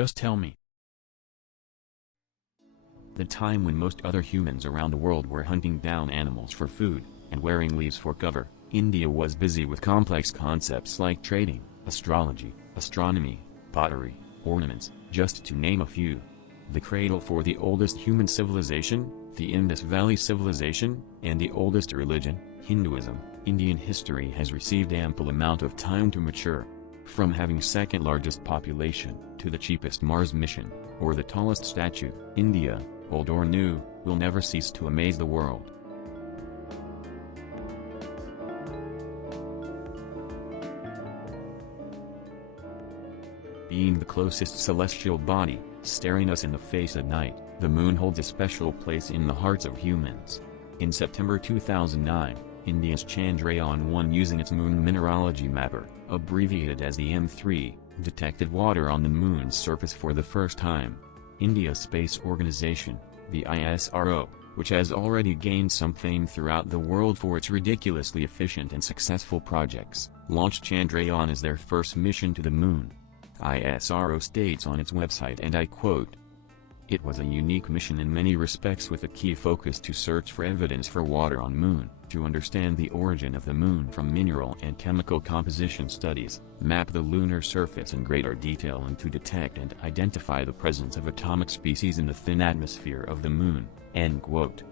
Just tell me. The time when most other humans around the world were hunting down animals for food, and wearing leaves for cover, India was busy with complex concepts like trading, astrology, astronomy, pottery, ornaments, just to name a few. The cradle for the oldest human civilization, the Indus Valley Civilization, and the oldest religion, Hinduism, Indian history has received ample amount of time to mature. From having second largest population, to the cheapest Mars mission, or the tallest statue, India, old or new, will never cease to amaze the world. Being the closest celestial body, staring us in the face at night, the moon holds a special place in the hearts of humans. In September 2009, India's Chandrayaan-1 using its moon mineralogy mapper, abbreviated as the M3, detected water on the moon's surface for the first time. India's space organization, the ISRO, which has already gained some fame throughout the world for its ridiculously efficient and successful projects, launched Chandrayaan as their first mission to the moon. ISRO states on its website, and I quote, "It was a unique mission in many respects, with a key focus to search for evidence for water on moon, to understand the origin of the moon from mineral and chemical composition studies, map the lunar surface in greater detail, and to detect and identify the presence of atomic species in the thin atmosphere of the moon." End quote.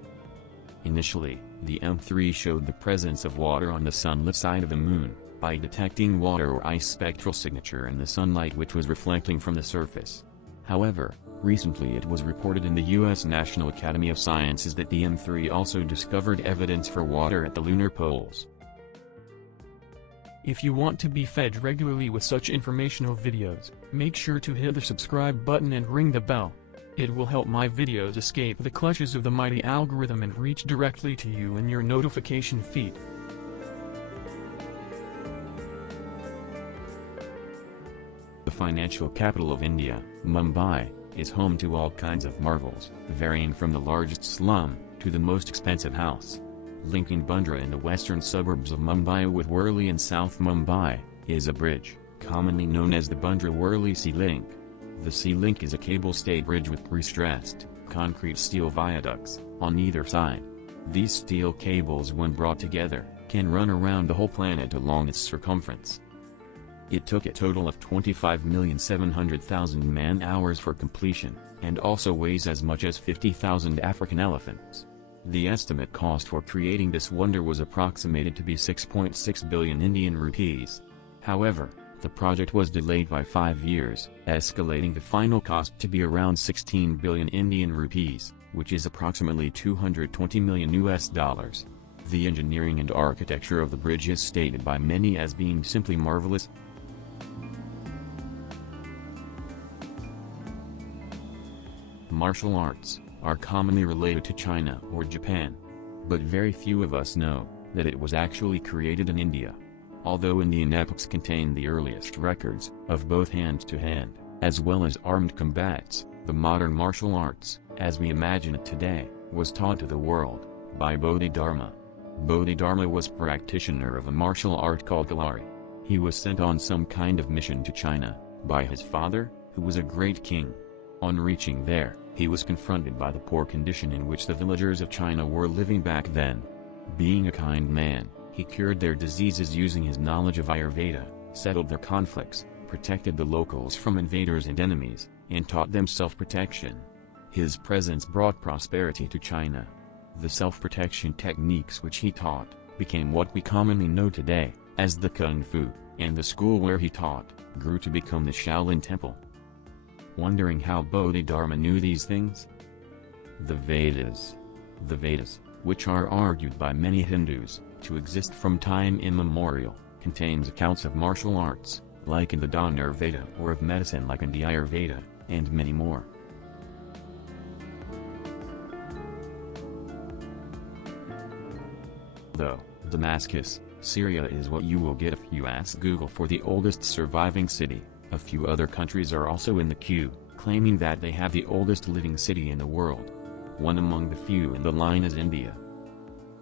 Initially, the M3 showed the presence of water on the sunlit side of the moon, by detecting water or ice spectral signature in the sunlight which was reflecting from the surface. However, recently it was reported in the U.S. National Academy of Sciences that the M3 also discovered evidence for water at the lunar poles. If you want to be fed regularly with such informational videos, make sure to hit the subscribe button and ring the bell. It will help my videos escape the clutches of the mighty algorithm and reach directly to you in your notification feed. The financial capital of India, Mumbai, is home to all kinds of marvels, varying from the largest slum, to the most expensive house. Linking Bandra in the western suburbs of Mumbai with Worli in South Mumbai, is a bridge, commonly known as the Bandra-Worli Sea Link. The Sea Link is a cable-stayed bridge with pre-stressed, concrete steel viaducts, on either side. These steel cables, when brought together, can run around the whole planet along its circumference. It took a total of 25,700,000 man-hours for completion, and also weighs as much as 50,000 African elephants. The estimate cost for creating this wonder was approximated to be 6.6 billion Indian rupees. However, the project was delayed by 5 years, escalating the final cost to be around 16 billion Indian rupees, which is approximately $220 million. The engineering and architecture of the bridge is stated by many as being simply marvelous. Martial arts are commonly related to China or Japan. But very few of us know that it was actually created in India. Although Indian epics contain the earliest records of both hand-to-hand, as well as armed combats, the modern martial arts, as we imagine it today, was taught to the world by Bodhidharma. Bodhidharma was practitioner of a martial art called Kalari. He was sent on some kind of mission to China by his father, who was a great king. On reaching there, he was confronted by the poor condition in which the villagers of China were living back then. Being a kind man, he cured their diseases using his knowledge of Ayurveda, settled their conflicts, protected the locals from invaders and enemies, and taught them self-protection. His presence brought prosperity to China. The self-protection techniques which he taught became what we commonly know today as the Kung Fu, and the school where he taught grew to become the Shaolin Temple. Wondering how Bodhidharma knew these things? The Vedas. The Vedas, which are argued by many Hindus to exist from time immemorial, contains accounts of martial arts, like in the Dhanurveda, or of medicine like in the Ayurveda, and many more. Though, Damascus, Syria is what you will get if you ask Google for the oldest surviving city. A few other countries are also in the queue, claiming that they have the oldest living city in the world. One among the few in the line is India.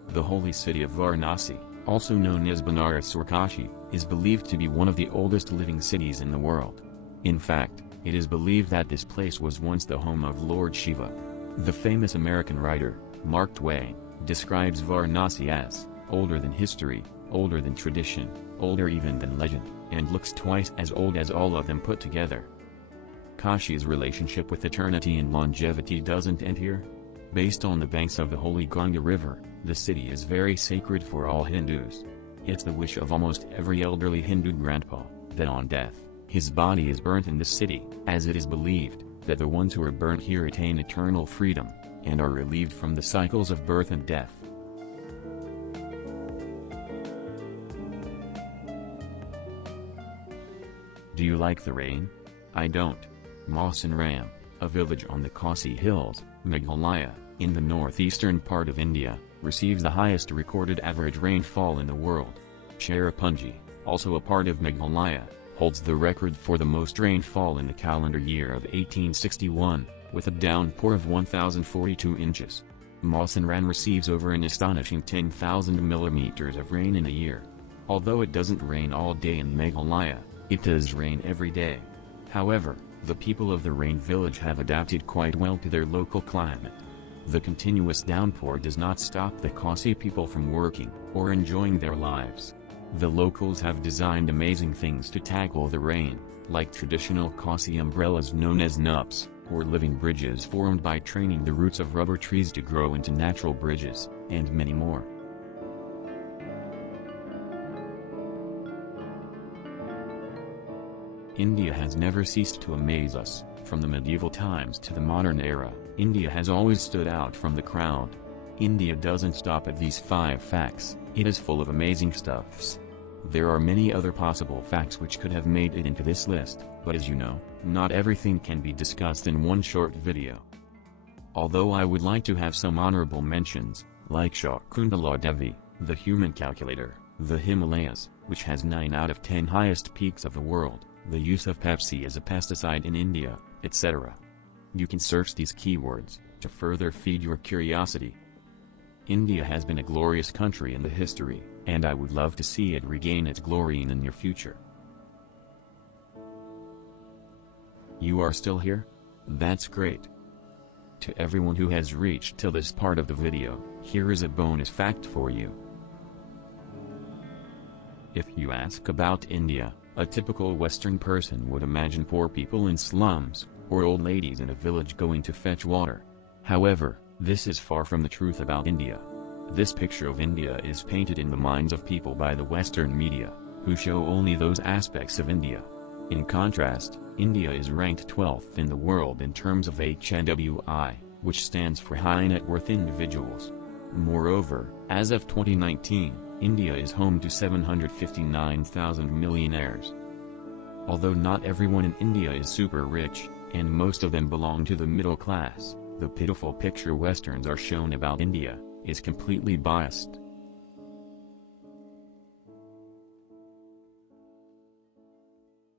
The holy city of Varanasi, also known as Banaras or Kashi, is believed to be one of the oldest living cities in the world. In fact, It is believed that this place was once the home of Lord Shiva. The famous American writer, Mark Twain, describes Varanasi as older than history, older than tradition, older even than legend, and looks twice as old as all of them put together. Kashi's relationship with eternity and longevity doesn't end here. Based on the banks of the holy Ganga River, the city is very sacred for all Hindus. It's the wish of almost every elderly Hindu grandpa that on death, his body is burnt in the city, as it is believed that the ones who are burnt here attain eternal freedom, and are relieved from the cycles of birth and death. Do you like the rain? I don't. Mawsynram, a village on the Khasi Hills, Meghalya, in the northeastern part of India, receives the highest recorded average rainfall in the world. Cherrapunji, also a part of Meghalaya, holds the record for the most rainfall in the calendar year of 1861, with a downpour of 1,042 inches. Mawsynram receives over an astonishing 10,000 millimeters of rain in a year. Although it doesn't rain all day in Meghalaya, it does rain every day. However, the people of the rain village have adapted quite well to their local climate. The continuous downpour does not stop the Khasi people from working or enjoying their lives. The locals have designed amazing things to tackle the rain, like traditional Khasi umbrellas known as nups, or living bridges formed by training the roots of rubber trees to grow into natural bridges, and many more. India has never ceased to amaze us. From the medieval times to the modern era, India has always stood out from the crowd. India doesn't stop at these 5 facts, it is full of amazing stuffs. There are many other possible facts which could have made it into this list, but as you know, not everything can be discussed in one short video. Although I would like to have some honorable mentions, like Shakuntala Devi, the human calculator, the Himalayas, which has 9 out of 10 highest peaks of the world, the use of Pepsi as a pesticide in India, etc. You can search these keywords to further feed your curiosity. India has been a glorious country in the history, and I would love to see it regain its glory in the near future. You are still here? That's great. To everyone who has reached till this part of the video, here is a bonus fact for you. If you ask about India, a typical Western person would imagine poor people in slums, or old ladies in a village going to fetch water. However, this is far from the truth about India. This picture of India is painted in the minds of people by the Western media, who show only those aspects of India. In contrast, India is ranked 12th in the world in terms of HNWI, which stands for High Net Worth Individuals. Moreover, as of 2019, India is home to 759,000 millionaires. Although not everyone in India is super rich, and most of them belong to the middle class, the pitiful picture Westerns are shown about India is completely biased.